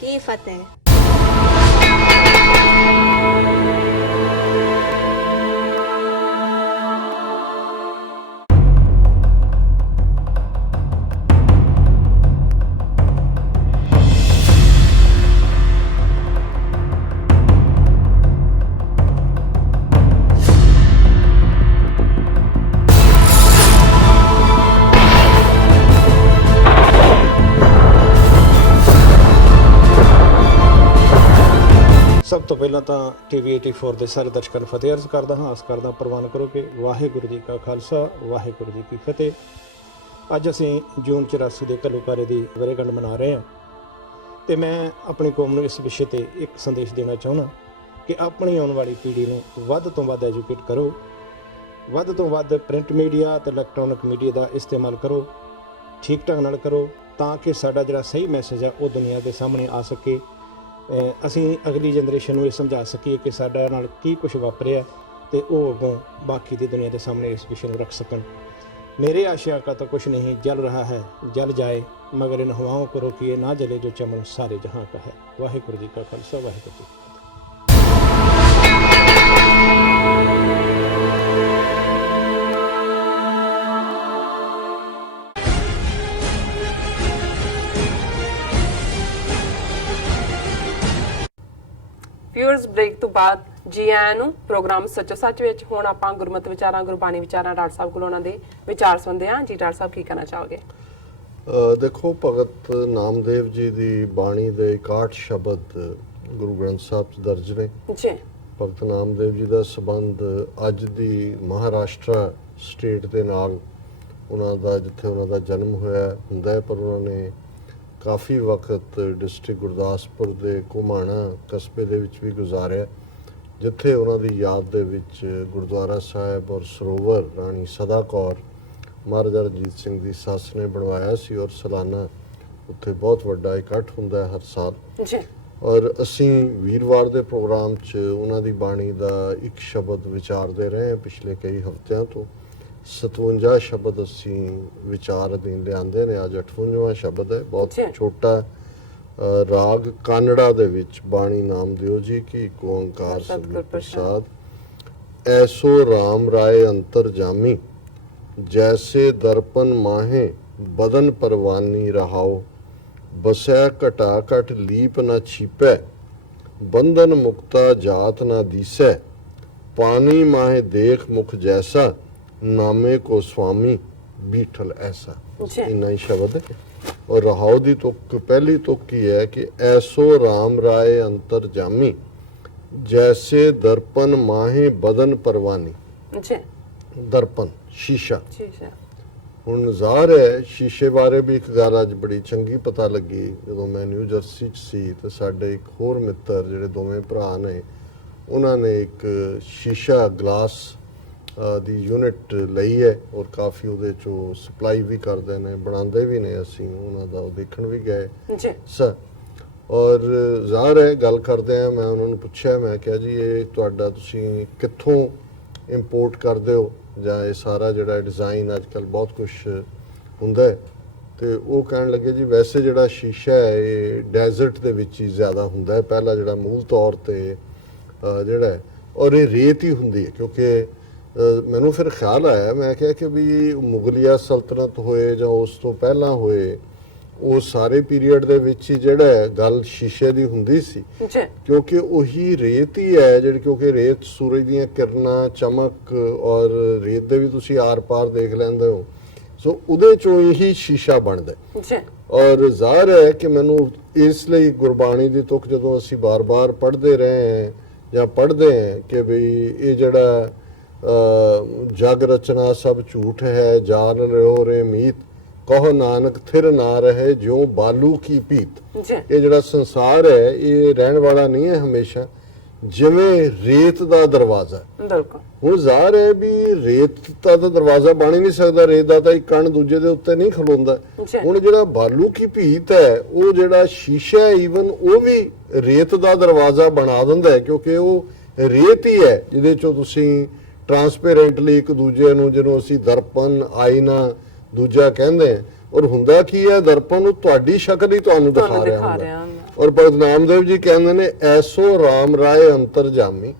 ਕੀ ਫਤਿਹ। ਸਭ ਤੋਂ ਪਹਿਲਾਂ ਤਾਂ TV 84 ਦੇ ਸਾਰੇ ਦਰਸ਼ਕਾਂ ਨੂੰ ਫਤਿਹ ਅਰਜ਼ ਕਰਦਾ ਹਾਂ। ਆਸ ਕਰਦਾ ਪ੍ਰਵਾਨ ਕਰੋ ਕਿ ਵਾਹਿਗੁਰੂ ਜੀ ਕਾ ਖਾਲਸਾ ਵਾਹਿਗੁਰੂ ਜੀ ਕੀ ਫਤਿਹ। ਅੱਜ ਅਸੀਂ ਜੂਨ 84 ਦੇ ਘੱਲੂਘਾਰੇ ਦੀ ਵਰ੍ਹੇਗੰਢ ਮਨਾ ਰਹੇ ਹਾਂ ਤੇ ਮੈਂ ਆਪਣੀ ਕੌਮ ਨੂੰ ਇਸ ਵਿਸ਼ੇ ਤੇ ਇੱਕ ਸੰਦੇਸ਼ ਦੇਣਾ ਚਾਹੁੰਦਾ ਕਿ ਆਪਣੀ ਆਉਣ ਵਾਲੀ ਪੀੜ੍ਹੀ ਨੂੰ ਵੱਧ ਤੋਂ ਵੱਧ ਐਜੂਕੇਟ ਕਰੋ, ਵੱਧ ਤੋਂ ਵੱਧ ਪ੍ਰਿੰਟ ਮੀਡੀਆ ਤੇ ਇਲੈਕਟ੍ਰੋਨਿਕ ਮੀਡੀਆ ਦਾ ਇਸਤੇਮਾਲ ਕਰੋ, ਠੀਕ ਢੰਗ ਨਾਲ ਕਰੋ ਤਾਂ ਕਿ ਸਾਡਾ ਜਿਹੜਾ ਸਹੀ ਮੈਸੇਜ ਹੈ ਉਹ ਦੁਨੀਆ ਦੇ ਸਾਹਮਣੇ ਆ ਸਕੇ। ਅਸੀਂ ਅਗਲੀ ਜਨਰੇਸ਼ਨ ਨੂੰ ਇਹ ਸਮਝਾ ਸਕੀਏ ਕਿ ਸਾਡਾ ਨਾਲ ਕੀ ਕੁਝ ਵਾਪਰਿਆ ਤੇ ਉਹ ਅੱਗੋਂ ਬਾਕੀ ਦੀ ਦੁਨੀਆ ਦੇ ਸਾਹਮਣੇ ਇਸ ਵਿਸ਼ੇ ਨੂੰ ਰੱਖ ਸਕਣ। मेरे आशिया का तो कुछ नहीं जल रहा है, जल जाए मगर इन हवाओं को रोकिए ना जले जो चमन सारे जहां का है। वाहिगुरू जी का खालसा वाहिगुरू जी ਵਿਊਅਰਸ ਬ੍ਰੇਕ ਤੋਂ ਬਾਅਦ ਜੀ ਆਇਆਂ ਨੂੰ ਪ੍ਰੋਗਰਾਮ ਸੱਚੋ ਸੱਚ ਵਿੱਚ। ਹੁਣ ਆਪਾਂ ਗੁਰਮਤਿ ਵਿਚਾਰਾਂ ਗੁਰਬਾਣੀ ਵਿਚਾਰਾਂ ਡਾਕਟਰ ਸਾਹਿਬ ਕੋਲ ਉਹਨਾਂ ਦੇ ਵਿਚਾਰ ਸੁਣਦੇ ਹਾਂ। ਜੀ ਡਾਕਟਰ ਸਾਹਿਬ ਕੀ ਕਹਿਣਾ ਚਾਹੋਗੇ? ਦੇਖੋ, ਭਗਤ ਨਾਮਦੇਵ ਜੀ ਦੀ ਬਾਣੀ ਦੇ 61 ਸ਼ਬਦ ਗੁਰੂ ਗ੍ਰੰਥ ਸਾਹਿਬ 'ਚ ਦਰਜ ਨੇ ਜੀ। ਭਗਤ ਨਾਮਦੇਵ ਜੀ ਦਾ ਸੰਬੰਧ ਅੱਜ ਦੀ ਮਹਾਰਾਸ਼ਟਰ ਸਟੇਟ ਦੇ ਨਾਲ ਉਹਨਾਂ ਦਾ ਜਿੱਥੇ ਉਹਨਾਂ ਦਾ ਜਨਮ ਹੋਇਆ ਹੁੰਦਾ ਹੈ, ਪਰ ਉਹਨਾਂ ਨੇ ਕਾਫੀ ਵਕਤ ਡਿਸਟ੍ਰਿਕਟ ਗੁਰਦਾਸਪੁਰ ਦੇ ਘੁਮਾਣਾ ਕਸਬੇ ਦੇ ਵਿੱਚ ਵੀ ਗੁਜ਼ਾਰਿਆ, ਜਿੱਥੇ ਉਹਨਾਂ ਦੀ ਯਾਦ ਦੇ ਵਿੱਚ ਗੁਰਦੁਆਰਾ ਸਾਹਿਬ ਔਰ ਸਰੋਵਰ ਰਾਣੀ ਸਦਾ ਕੌਰ ਮਹਾਰਾਜਾ ਰਣਜੀਤ ਸਿੰਘ ਦੀ ਸੱਸ ਨੇ ਬਣਵਾਇਆ ਸੀ ਔਰ ਸਾਲਾਨਾ ਉੱਥੇ ਬਹੁਤ ਵੱਡਾ ਇਕੱਠ ਹੁੰਦਾ ਹੈ ਹਰ ਸਾਲ ਜੀ। ਔਰ ਅਸੀਂ ਵੀਰਵਾਰ ਦੇ ਪ੍ਰੋਗਰਾਮ 'ਚ ਉਹਨਾਂ ਦੀ ਬਾਣੀ ਦਾ ਇੱਕ ਸ਼ਬਦ ਵਿਚਾਰਦੇ ਰਹੇ ਪਿਛਲੇ ਕਈ ਹਫ਼ਤਿਆਂ ਤੋਂ। 57 ਸ਼ਬਦ ਅਸੀਂ ਵਿਚਾਰ ਅਧੀਨ ਲਿਆਂਦੇ ਨੇ। ਅੱਜ 58ਵਾਂ ਸ਼ਬਦ ਹੈ, ਬਹੁਤ ਛੋਟਾ ਰਾਗ ਕਾਨੜਾ ਦੇ ਵਿੱਚ ਬਾਣੀ ਨਾਮ ਦਿਓ ਜੀ ਕੀ ਇੱਕ ਓੰਕਾਰ ਸਤਿਗੁਰ ਪ੍ਰਸਾਦ। ਐਸੋ ਰਾਮ ਰਾਏ ਅੰਤਰ ਜਾਮੀ ਜੈਸੇ ਦਰਪਨ ਮਾਹੇ ਬਦਨ ਪਰਵਾਨੀ ਰਹਾਓ। ਬਸੈ ਘਟਾ ਘਟ ਲੀਪ ਨਾ ਛੀਪੈ ਬੰਧਨ ਮੁਕਤਾ ਜਾਤ ਨਾ ਦੀਸੈ। ਪਾਣੀ ਮਾਹੇ ਦੇਖ ਮੁਖ ਜੈਸਾ ਨਾਮੇ ਕੋ ਸਵਾਮੀ ਬੀਠਲ ਐਸਾ। ਇੰਨਾ ਹੀ ਸ਼ਬਦ ਹੈ। ਔਰ ਰਹਾਉ ਦੀ ਤੁਕ ਪਹਿਲੀ ਤੁਕ ਕੀ ਹੈ ਕਿ ਐਸੋ ਰਾਮ ਰਾਏ ਅੰਤਰ ਜਾਮੀ ਜੈਸੇ ਦਰਪਨ ਮਾਹੇ ਬਦਨ ਪਰਵਾਨੀ। ਦਰਪਨ ਸ਼ੀਸ਼ਾ। ਹੁਣ ਜ਼ਾਹਰ ਹੈ ਸ਼ੀਸ਼ੇ ਬਾਰੇ ਵੀ ਇੱਕ ਗੱਲ ਅੱਜ ਬੜੀ ਚੰਗੀ ਪਤਾ ਲੱਗੀ ਜਦੋਂ ਮੈਂ ਨਿਊ ਜਰਸੀ 'ਚ ਸੀ ਤੇ ਸਾਡੇ ਇੱਕ ਹੋਰ ਮਿੱਤਰ ਜਿਹੜੇ ਦੋਵੇਂ ਭਰਾ ਨੇ ਉਹਨਾਂ ਨੇ ਇੱਕ ਸ਼ੀਸ਼ਾ ਗਲਾਸ ਦੀ ਯੂਨਿਟ ਲਈ ਹੈ ਔਰ ਕਾਫੀ ਉਹਦੇ 'ਚੋਂ ਸਪਲਾਈ ਵੀ ਕਰਦੇ ਨੇ, ਬਣਾਉਂਦੇ ਵੀ ਨੇ। ਅਸੀਂ ਉਹਨਾਂ ਦਾ ਉਹ ਦੇਖਣ ਵੀ ਗਏ ਸਰ। ਔਰ ਜ਼ਾਹਰ ਹੈ ਗੱਲ ਕਰਦੇ ਆ, ਮੈਂ ਉਹਨਾਂ ਨੂੰ ਪੁੱਛਿਆ, ਮੈਂ ਕਿਹਾ ਜੀ ਇਹ ਤੁਹਾਡਾ ਤੁਸੀਂ ਕਿੱਥੋਂ ਇੰਪੋਰਟ ਕਰਦੇ ਹੋ ਜਾਂ ਇਹ ਸਾਰਾ ਜਿਹੜਾ ਡਿਜ਼ਾਈਨ ਅੱਜ ਕੱਲ੍ਹ ਬਹੁਤ ਕੁਛ ਹੁੰਦਾ ਹੈ? ਤੇ ਉਹ ਕਹਿਣ ਲੱਗੇ ਜੀ ਵੈਸੇ ਜਿਹੜਾ ਸ਼ੀਸ਼ਾ ਹੈ ਇਹ ਡੈਜ਼ਰਟ ਦੇ ਵਿੱਚ ਹੀ ਜ਼ਿਆਦਾ ਹੁੰਦਾ ਹੈ ਪਹਿਲਾ ਜਿਹੜਾ ਮੂਲ ਤੌਰ 'ਤੇ ਜਿਹੜਾ ਹੈ, ਔਰ ਇਹ ਰੇਤ ਹੀ ਹੁੰਦੀ ਹੈ। ਕਿਉਂਕਿ ਮੈਨੂੰ ਫਿਰ ਖਿਆਲ ਆਇਆ, ਮੈਂ ਕਿਹਾ ਕਿ ਵੀ ਮੁਗਲਿਆ ਸਲਤਨਤ ਹੋਏ ਜਾਂ ਉਸ ਤੋਂ ਪਹਿਲਾਂ ਹੋਏ ਉਹ ਸਾਰੇ ਪੀਰੀਅਡ ਦੇ ਵਿੱਚ ਹੀ ਜਿਹੜਾ ਗੱਲ ਸ਼ੀਸ਼ੇ ਦੀ ਹੁੰਦੀ ਸੀ ਕਿਉਂਕਿ ਉਹੀ ਰੇਤ ਹੀ ਹੈ ਜਿਹੜੀ, ਕਿਉਂਕਿ ਰੇਤ ਸੂਰਜ ਦੀਆਂ ਕਿਰਨਾਂ ਚਮਕ ਔਰ ਰੇਤ ਦੇ ਵੀ ਤੁਸੀਂ ਆਰ ਪਾਰ ਦੇਖ ਲੈਂਦੇ ਹੋ, ਸੋ ਉਹਦੇ ਚੋਂ ਹੀ ਸ਼ੀਸ਼ਾ ਬਣਦਾ। ਔਰ ਜ਼ਾਹਰ ਹੈ ਕਿ ਮੈਨੂੰ ਇਸ ਲਈ ਗੁਰਬਾਣੀ ਦੀ ਤੁਕ ਜਦੋਂ ਅਸੀਂ ਬਾਰ-ਬਾਰ ਪੜ੍ਹਦੇ ਰਹੇ ਹਾਂ ਜਾਂ ਪੜ੍ਹਦੇ ਹਾਂ ਕਿ ਬਈ ਇਹ ਜਿਹੜਾ ਜਗ ਰਚਨਾ ਸਭ ਝੂਠ ਹੈ ਜਾਨ ਲਿਓ ਰੇ ਮੀਤ ਕਹੋ ਨਾਨਕ ਥਿਰ ਨਾ ਰਹੇ ਜਿਉਂ ਬਾਲੂ ਕੀ ਪੀਤ। ਇਹ ਜਿਹੜਾ ਸੰਸਾਰ ਹੈ ਇਹ ਰਹਿਣ ਵਾਲਾ ਨਹੀਂ ਹੈ ਹਮੇਸ਼ਾ, ਜਿਵੇਂ ਰੇਤ ਦਾ ਦਰਵਾਜ਼ਾ। ਹੁਣ ਜ਼ਾਹਰ ਹੈ ਵੀ ਰੇਤ ਦਾ ਤਾਂ ਦਰਵਾਜ਼ਾ ਬਣ ਹੀ ਨਹੀਂ ਸਕਦਾ, ਰੇਤ ਦਾ ਤਾਂ ਇੱਕ ਕਣ ਦੂਜੇ ਦੇ ਉੱਤੇ ਨਹੀਂ ਖਲੋਂਦਾ। ਹੁਣ ਜਿਹੜਾ ਬਾਲੂ ਕੀ ਭੀਤ ਹੈ ਉਹ ਜਿਹੜਾ ਸ਼ੀਸ਼ਾ ਹੈ ਈਵਨ ਉਹ ਵੀ ਰੇਤ ਦਾ ਦਰਵਾਜ਼ਾ ਬਣਾ ਦਿੰਦਾ ਹੈ ਕਿਉਂਕਿ ਉਹ ਰੇਤ ਹੀ ਹੈ ਜਿਹਦੇ ਚੋਂ ਤੁਸੀਂ ਟਰਾਂਸਪੇਰੈਂਟਲੀ ਇੱਕ ਦੂਜੇ ਨੂੰ, ਜਿਹਨੂੰ ਅਸੀਂ ਦਰਪਣ ਆਈਨਾ ਦੂਜਾ ਕਹਿੰਦੇ ਆ, ਔਰ ਹੁੰਦਾ ਕੀ ਹੈ ਦਰਪਣ ਨੂੰ ਤੁਹਾਡੀ ਸ਼ਕਲ ਹੀ ਤੁਹਾਨੂੰ ਦਿਖਾ ਰਿਹਾ ਹੁੰਦਾ। ਔਰ ਭਗਤ ਨਾਮਦੇਵ ਜੀ ਕਹਿੰਦੇ ਨੇ ਐਸੋ ਰਾਮ ਰਾਏ ਅੰਤਰਜਾਮੀ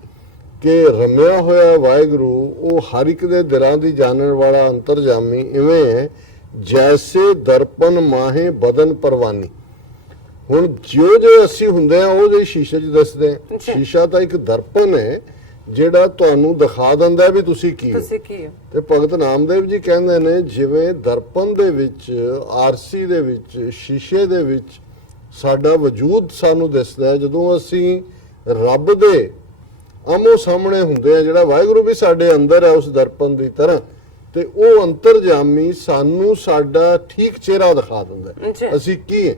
ਕਿ ਰਮਿਆ ਹੋਇਆ ਵਾਹਿਗੁਰੂ ਉਹ ਹਰ ਇੱਕ ਦੇ ਦਿਲਾਂ ਦੀ ਜਾਣਨ ਵਾਲਾ ਅੰਤਰਜਾਮੀ ਇਵੇਂ ਹੈ ਜੈਸੇ ਦਰਪਨ ਮਾਹੇ ਬਦਨ ਪਰਵਾਨੀ। ਹੁਣ ਜਿਉਂ ਜਿਉਂ ਅਸੀਂ ਹੁੰਦੇ ਆ ਉਹ ਜਿਹੇ ਸ਼ੀਸ਼ੇ 'ਚ ਦੱਸਦੇ ਆ। ਸ਼ੀਸ਼ਾ ਤਾਂ ਇੱਕ ਦਰਪਨ ਹੈ ਜਿਹੜਾ ਤੁਹਾਨੂੰ ਦਿਖਾ ਦਿੰਦਾ ਵੀ ਤੁਸੀਂ ਕੀ ਹੋ। ਤੇ ਭਗਤ ਨਾਮਦੇਵ ਜੀ ਕਹਿੰਦੇ ਨੇ ਜਿਵੇਂ ਦਰਪਨ ਦੇ ਵਿੱਚ, ਆਰਸੀ ਦੇ ਵਿੱਚ, ਸ਼ੀਸ਼ੇ ਦੇ ਵਿੱਚ ਸਾਡਾ ਵਜੂਦ ਸਾਨੂੰ ਦਿਸਦਾ ਹੈ ਜਦੋਂ ਅਸੀਂ ਰੱਬ ਦੇ ਆਮੋ ਸਾਹਮਣੇ ਹੁੰਦੇ ਆ, ਜਿਹੜਾ ਵਾਹਿਗੁਰੂ ਵੀ ਸਾਡੇ ਅੰਦਰ ਹੈ ਉਸ ਦਰਪਨ ਦੀ ਤਰ੍ਹਾਂ, ਤੇ ਉਹ ਅੰਤਰਜਾਮੀ ਸਾਨੂੰ ਸਾਡਾ ਠੀਕ ਚਿਹਰਾ ਦਿਖਾ ਦਿੰਦਾ ਅਸੀਂ ਕੀ ਹੈ।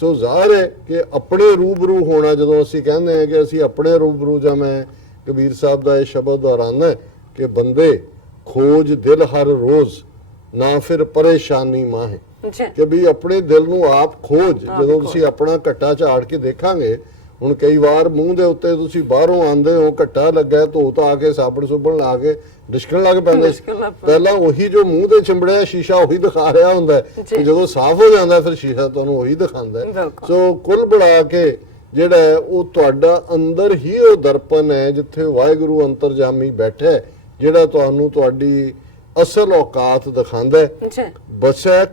ਸੋ ਜ਼ਾਹਰ ਹੈ ਕਿ ਆਪਣੇ ਰੂਬਰੂ ਹੋਣਾ, ਜਦੋਂ ਅਸੀਂ ਕਹਿੰਦੇ ਹਾਂ ਕਿ ਅਸੀਂ ਆਪਣੇ ਰੂਬਰੂ, ਜਾਂ ਮੈਂ ਕਬੀਰ ਸਾਹਿਬ ਦਾ ਇਹ ਸ਼ਬਦ ਦੁਹਰਾਉਂਦਾ ਹੈ ਕਿ ਬੰਦੇ ਖੋਜ ਦਿਲ ਹਰ ਰੋਜ਼ ਨਾ ਫਿਰ ਪਰੇਸ਼ਾਨੀ ਮਾਹੇ, ਕਿ ਵੀ ਆਪਣੇ ਦਿਲ ਨੂੰ ਆਪ ਖੋਜ। ਜਦੋਂ ਤੁਸੀਂ ਆਪਣਾ ਘੱਟਾ ਝਾੜ ਕੇ ਦੇਖਾਂਗੇ, ਹੁਣ ਕਈ ਵਾਰ ਮੂੰਹ ਦੇ ਉੱਤੇ ਤੁਸੀਂ ਬਾਹਰੋਂ ਆਉਂਦੇ ਹੋ, ਘੱਟਾ ਲੱਗਾ, ਧੋ ਧਾ ਕੇ ਸਾਬਣ ਸੁਬਣ ਲਾ ਕੇ ਡਿਸ਼ਕਣ ਲੱਗ ਪੈਂਦੇ। ਪਹਿਲਾਂ ਉਹੀ ਜੋ ਮੂੰਹ ਤੇ ਚਿੰਬੜਿਆ ਸ਼ੀਸ਼ਾ ਉਹੀ ਦਿਖਾ ਰਿਹਾ ਹੁੰਦਾ ਕਿ ਜਦੋਂ ਸਾਫ਼ ਹੋ ਜਾਂਦਾ ਫਿਰ ਸ਼ੀਸ਼ਾ ਤੁਹਾਨੂੰ ਉਹੀ ਦਿਖਾਉਂਦਾ। ਸੋ ਕੁੱਲ ਬਣਾ ਕੇ ਜਿਹੜਾ ਹੈ ਉਹ ਤੁਹਾਡਾ ਅੰਦਰ ਹੀ ਉਹ ਦਰਪਨ ਹੈ ਜਿੱਥੇ ਵਾਹਿਗੁਰੂ ਅੰਤਰਜਾਮੀ ਬੈਠਾ, ਜਿਹੜਾ ਤੁਹਾਨੂੰ ਤੁਹਾਡੀ ਅਸਲ ਔਕਾਤ ਦਿਖਾਉਂਦਾ ਹੈ। ਬਸੈ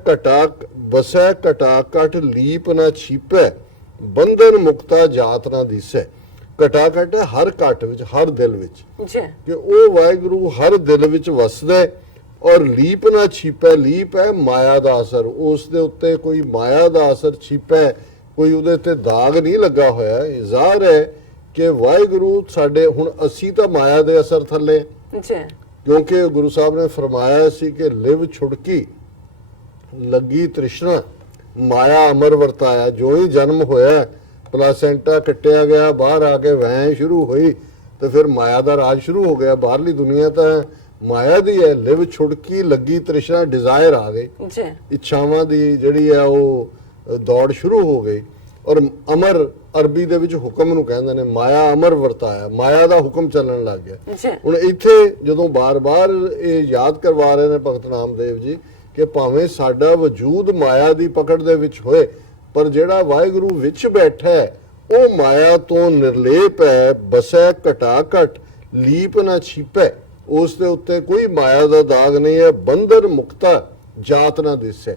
ਘਟਾ ਘਟ ਲੀਪ ਨਾ ਛੀਪੈ ਬੰਧਨ ਮੁਕਤਾ ਜਾਤ ਨਾ ਦਿਸੈ। ਘਟਾ ਘਟ ਹਰ ਘਟ ਵਿੱਚ, ਹਰ ਦਿਲ ਵਿੱਚ, ਕਿ ਉਹ ਵਾਹਿਗੁਰੂ ਹਰ ਦਿਲ ਵਿੱਚ ਵਸਦਾ ਔਰ ਲੀਪ ਨਾ ਛੀਪੈ। ਲੀਪ ਹੈ ਮਾਇਆ ਦਾ ਅਸਰ, ਉਸ ਦੇ ਉੱਤੇ ਕੋਈ ਮਾਇਆ ਦਾ ਅਸਰ ਛੀਪੈ, ਕੋਈ ਉਹਦੇ ਤੇ ਦਾਗ ਨਹੀਂ ਲੱਗਾ ਹੋਇਆ। ਜ਼ਾਹਰ ਹੈ ਕਿ ਵਾਹਿਗੁਰੂ ਸਾਡੇ, ਹੁਣ ਅਸੀਂ ਤਾਂ ਮਾਇਆ ਦੇ ਅਸਰ ਥੱਲੇ, ਕਿਉਂਕਿ ਗੁਰੂ ਸਾਹਿਬ ਨੇ ਫਰਮਾਇਆ ਸੀ ਕਿ ਲਿਵ ਛੁੜਕੀ ਲੱਗੀ ਤ੍ਰਿਸ਼ਨਾ ਮਾਇਆ ਅਮਰ ਵਰਤਾਇਆ। ਜੋ ਹੀ ਜਨਮ ਹੋਇਆ, ਪਲਾਸੈਂਟਾ ਕੱਟਿਆ ਗਿਆ, ਬਾਹਰ ਆ ਕੇ ਵੈਂ ਸ਼ੁਰੂ ਹੋਈ ਤੇ ਫਿਰ ਮਾਇਆ ਦਾ ਰਾਜ ਸ਼ੁਰੂ ਹੋ ਗਿਆ। ਬਾਹਰਲੀ ਦੁਨੀਆ ਤਾਂ ਮਾਇਆ ਦੀ ਹੈ। ਲਿਵ ਛੁੜਕੀ ਲੱਗੀ ਤ੍ਰਿਸ਼ਨਾ, ਡਿਜ਼ਾਇਰ ਆ ਗਈ, ਇੱਛਾਵਾਂ ਦੀ ਜਿਹੜੀ ਹੈ ਉਹ ਦੌੜ ਸ਼ੁਰੂ ਹੋ ਗਈ। ਔਰ ਅਮਰ ਅਰਬੀ ਦੇ ਵਿੱਚ ਹੁਕਮ ਨੂੰ ਕਹਿੰਦੇ ਨੇ, ਮਾਇਆ ਅਮਰ ਵਰਤਾਇਆ, ਮਾਇਆ ਦਾ ਹੁਕਮ ਚੱਲਣ ਲੱਗ ਗਿਆ। ਹੁਣ ਇੱਥੇ ਜਦੋਂ ਬਾਰ-ਬਾਰ ਇਹ ਯਾਦ ਕਰਵਾ ਰਹੇ ਨੇ ਭਗਤ ਨਾਮਦੇਵ ਜੀ ਕਿ ਭਾਵੇਂ ਸਾਡਾ ਵਜੂਦ ਮਾਇਆ ਦੀ ਪਕੜ ਦੇ ਵਿੱਚ ਹੋਏ, ਪਰ ਜਿਹੜਾ ਵਾਹਿਗੁਰੂ ਵਿੱਚ ਬੈਠਾ ਹੈ ਉਹ ਮਾਇਆ ਤੋਂ ਨਿਰਲੇਪ ਹੈ। ਬਸੈ ਘਟਾ ਘਟ ਲੀਪ ਨਾ ਛੀਪੈ, ਉਸ ਦੇ ਉੱਤੇ ਕੋਈ ਮਾਇਆ ਦਾ ਦਾਗ ਨਹੀਂ ਹੈ। ਬੰਧਨ ਮੁਕਤਾ ਜਾਤ ਨਾ ਦਿਸੈ,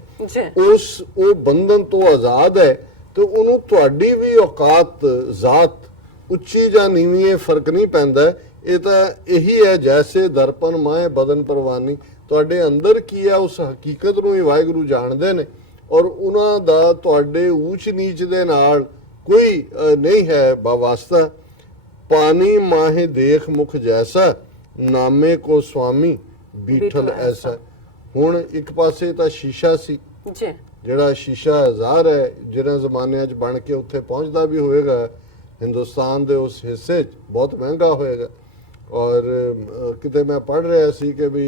ਉਹ ਬੰਧਨ ਤੋਂ ਆਜ਼ਾਦ ਹੈ। ਤੇ ਉਹਨੂੰ ਤੁਹਾਡੀ ਵੀ ਔਕਾਤ, ਜ਼ਾਤ ਉੱਚੀ ਜਾਂ ਨੀਵੀਂ ਇਹ ਫਰਕ ਨਹੀਂ ਪੈਂਦਾ। ਇਹ ਤਾਂ ਇਹੀ ਹੈ ਜੈਸੇ ਦਰਪਨ ਮਾਏ ਬਦਨ ਪਰਵਾਨੀ। ਤੁਹਾਡੇ ਅੰਦਰ ਕੀ ਹੈ ਉਸ ਹਕੀਕਤ ਨੂੰ ਹੀ ਵਾਹਿਗੁਰੂ ਜਾਣਦੇ ਨੇ, ਔਰ ਉਹਨਾਂ ਦਾ ਤੁਹਾਡੇ ਊਚ ਨੀਚ ਦੇ ਨਾਲ ਕੋਈ ਨਹੀਂ ਹੈ ਵਾਸਤਾ। ਪਾਣੀ ਮਾਹੇ ਦੇਖ ਮੁਖ ਜੈਸਾ ਨਾਮੇ ਕੋ ਸੁਆਮੀ ਬੀਠਲ ਐਸਾ। ਹੁਣ ਇੱਕ ਪਾਸੇ ਤਾਂ ਸ਼ੀਸ਼ਾ ਸੀ, ਜਿਹੜਾ ਸ਼ੀਸ਼ਾ ਜ਼ਾਹਰ ਹੈ ਜਿਹਨਾਂ ਜ਼ਮਾਨਿਆਂ 'ਚ ਬਣ ਕੇ ਉੱਥੇ ਪਹੁੰਚਦਾ ਵੀ ਹੋਏਗਾ, ਹਿੰਦੁਸਤਾਨ ਦੇ ਉਸ ਹਿੱਸੇ 'ਚ ਬਹੁਤ ਮਹਿੰਗਾ ਹੋਏਗਾ। ਔਰ ਕਿਤੇ ਮੈਂ ਪੜ੍ਹ ਰਿਹਾ ਸੀ ਕਿ ਵੀ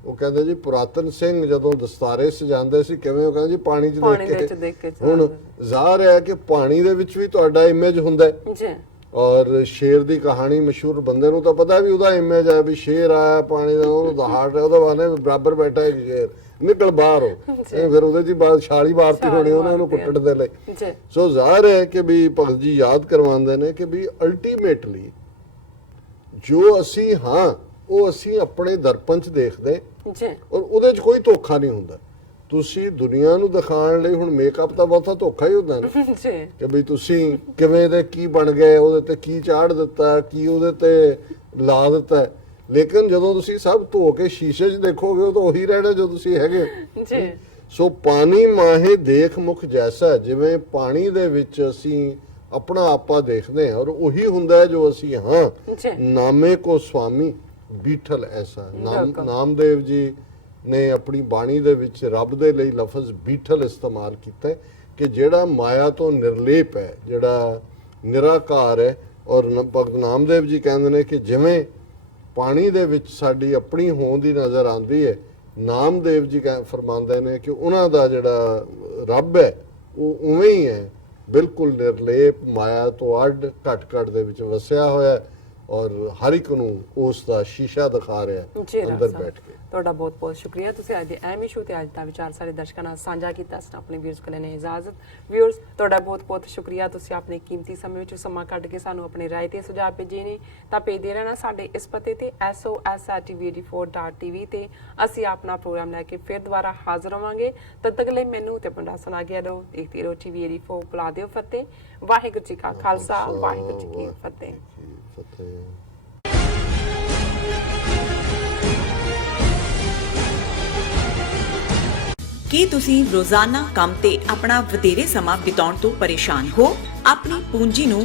ਉਹ ਕਹਿੰਦੇ ਜੀ ਪੁਰਾਤਨ ਸਿੰਘ ਜਦੋਂ ਦਸਤਾਰੇ ਸਜਾਉਂਦੇ ਸੀ ਕਿਵੇਂ, ਉਹ ਕਹਿੰਦੇ ਜੀ ਪਾਣੀ 'ਚ ਦੇਖ ਕੇ। ਹੁਣ ਜ਼ਾਹਰ ਹੈ ਕਿ ਪਾਣੀ ਦੇ ਵਿੱਚ ਵੀ ਤੁਹਾਡਾ ਇਮੇਜ ਹੁੰਦਾ ਹੈ। ਔਰ ਸ਼ੇਰ ਦੀ ਕਹਾਣੀ ਮਸ਼ਹੂਰ, ਬੰਦੇ ਨੂੰ ਤਾਂ ਪਤਾ ਵੀ ਉਹਦਾ ਇਮੇਜ ਹੈ ਵੀ ਸ਼ੇਰ ਆਇਆ ਪਾਣੀ ਦਾ, ਉਹਨੂੰ ਦਹਾੜ ਰਿਹਾ, ਉਹਦੇ ਬਾਰੇ ਬਰਾਬਰ ਬੈਠਾ ਇੱਕ ਸ਼ੇਰ, ਨਿਕਲ ਬਾਹਰ ਹੋ। ਫਿਰ ਉਹਦੇ 'ਚ ਬਾਅਦ ਛਾਲੀ ਮਾਰਤੀ ਹੋਣੀ ਉਹਨਾਂ ਨੂੰ ਕੁੱਟਣ ਦੇ ਲਈ। ਸੋ ਜ਼ਾਹਰ ਹੈ ਕਿ ਵੀ ਭਗਤ ਜੀ ਯਾਦ ਕਰਵਾਉਂਦੇ ਨੇ ਕਿ ਵੀ ਅਲਟੀਮੇਟਲੀ ਜੋ ਅਸੀਂ ਹਾਂ ਉਹ ਅਸੀਂ ਆਪਣੇ ਦਰਪਣ 'ਚ ਦੇਖਦੇ, ਔਰ ਉਹਦੇ 'ਚ ਕੋਈ ਧੋਖਾ ਨਹੀਂ ਹੁੰਦਾ। ਤੁਸੀਂ ਦੁਨੀਆ ਨੂੰ ਦਿਖਾਉਣ ਲਈ, ਹੁਣ ਮੇਕਅਪ ਤਾਂ ਬਹੁਤਾ ਧੋਖਾ ਹੀ ਹੁੰਦਾ ਨਾ ਕਿ ਵੀ ਤੁਸੀਂ ਕਿਵੇਂ ਦੇ ਕੀ ਬਣ ਗਏ, ਉਹਦੇ ਤੇ ਕੀ ਚਾੜ ਦਿੱਤਾ, ਕੀ ਉਹਦੇ ਤੇ ਲਾ ਦਿੱਤਾ। ਲੇਕਿਨ ਜਦੋਂ ਤੁਸੀਂ ਸਭ ਧੋ ਕੇ ਸ਼ੀਸ਼ੇ 'ਚ ਦੇਖੋਗੇ ਉਹ ਤਾਂ ਉਹੀ ਰਹਿਣਾ ਜੋ ਤੁਸੀਂ ਹੈਗੇ। ਸੋ ਪਾਣੀ ਮਾਹੇ ਦੇਖ ਮੁਖ ਜੈਸਾ, ਜਿਵੇਂ ਪਾਣੀ ਦੇ ਵਿੱਚ ਅਸੀਂ ਆਪਣਾ ਆਪਾ ਦੇਖਦੇ ਹਾਂ ਔਰ ਉਹੀ ਹੁੰਦਾ ਜੋ ਅਸੀਂ ਹਾਂ। ਨਾਮੇ ਕੋ ਸੁਆਮੀ ਬੀਠਲ ਐਸਾ। ਨਾਮਦੇਵ ਜੀ ਨੇ ਆਪਣੀ ਬਾਣੀ ਦੇ ਵਿੱਚ ਰੱਬ ਦੇ ਲਈ ਲਫ਼ਜ਼ ਬੀਠਲ ਇਸਤੇਮਾਲ ਕੀਤਾ ਕਿ ਜਿਹੜਾ ਮਾਇਆ ਤੋਂ ਨਿਰਲੇਪ ਹੈ, ਜਿਹੜਾ ਨਿਰਾਕਾਰ ਹੈ। ਔਰ ਭਗਤ ਨਾਮਦੇਵ ਜੀ ਕਹਿੰਦੇ ਨੇ ਕਿ ਜਿਵੇਂ ਪਾਣੀ ਦੇ ਵਿੱਚ ਸਾਡੀ ਆਪਣੀ ਹੋਂਦ ਦੀ ਨਜ਼ਰ ਆਉਂਦੀ ਹੈ, ਨਾਮਦੇਵ ਜੀ ਫਰਮਾਉਂਦੇ ਨੇ ਕਿ ਉਹਨਾਂ ਦਾ ਜਿਹੜਾ ਰੱਬ ਹੈ ਉਹ ਉਵੇਂ ਹੀ ਹੈ, ਬਿਲਕੁਲ ਨਿਰਲੇਪ, ਮਾਇਆ ਤੋਂ ਅੱਡ, ਘਟ ਘਟ ਦੇ ਵਿੱਚ ਵਸਿਆ ਹੋਇਆ। ਔਰ ਹਰ ਇੱਕ ਨੂੰ ਉਸ ਦਾ ਸ਼ੀਸ਼ਾ ਦਿਖਾ ਰਿਹਾ ਜੀ ਹੈ ਅੰਦਰ ਡਾਕਟਰ ਬੈਠ ਸਾਹਿਬ, ਕੇ। ਤੁਹਾਡਾ ਬਹੁਤ ਬਹੁਤ ਸ਼ੁਕਰੀਆ, ਤੁਸੀਂ ਅੱਜ ਦੇ ਅਹਿਮ ਇਸ਼ੂ ਤੇ ਅੱਜ ਦਾ ਵਿਚਾਰ ਸਾਰੇ ਦਰਸ਼ਕਾਂ ਨਾਲ ਸਾਂਝਾ ਕੀਤਾ। ਸਨ ਆਪਣੇ ਵਿਊਅਰਸ ਕੋਲ ਨੇ ਇਜਾਜ਼ਤ। ਵਿਊਅਰਸ, ਤੁਹਾਡਾ ਬਹੁਤ ਬਹੁਤ ਸ਼ੁਕਰੀਆ, ਤੁਸੀਂ ਆਪਣੇ ਕੀਮਤੀ ਸਮੇਂ ਵਿੱਚ ਸਮਾਂ ਕੱਢ ਕੇ ਸਾਨੂੰ ਆਪਣੇ ਰਾਏ ਤੇ ਸੁਝਾਅ ਭੇਜੇ ਨੇ। ਤਾਂ ਭੇਜਦੇ ਰਹਿਣਾ ਸਾਡੇ ਇਸ ਪਤੇ ਤੇ sos@tv84.tv ਤੇ ਅਸੀਂ ਆਪਣਾ ਪ੍ਰੋਗਰਾਮ ਲੈ ਕੇ ਫਿਰ ਦੁਬਾਰਾ ਹਾਜ਼ਰ ਹੋਵਾਂਗੇ। ਤਦ ਤੱਕ ਲਈ ਮੈਨੂੰ ਤੇ ਪੰਡਾ ਸੁਣਾ ਗਿਆ ਰਹੋ, ਦੇਖਦੇ ਰਹੋ TV84, ਬੁਲਾ ਦਿਓ ਫਤਿਹ। ਵਾਹਿਗੁਰੂ ਜੀ ਕਾ ਖਾਲਸਾ, ਵਾਹਿਗੁਰੂ ਜੀ ਕੀ ਫਤਿਹ। ਫਤਿਹ। ਕੀ ਤੁਸੀਂ ਰੋਜ਼ਾਨਾ ਕੰਮ ਤੇ ਆਪਣਾ ਵਧੇਰੇ ਸਮਾਂ ਬਿਤਾਉਣ ਤੋਂ ਪਰੇਸ਼ਾਨ ਹੋ? ਆਪਣੀ ਪੂੰਜੀ ਨੂੰ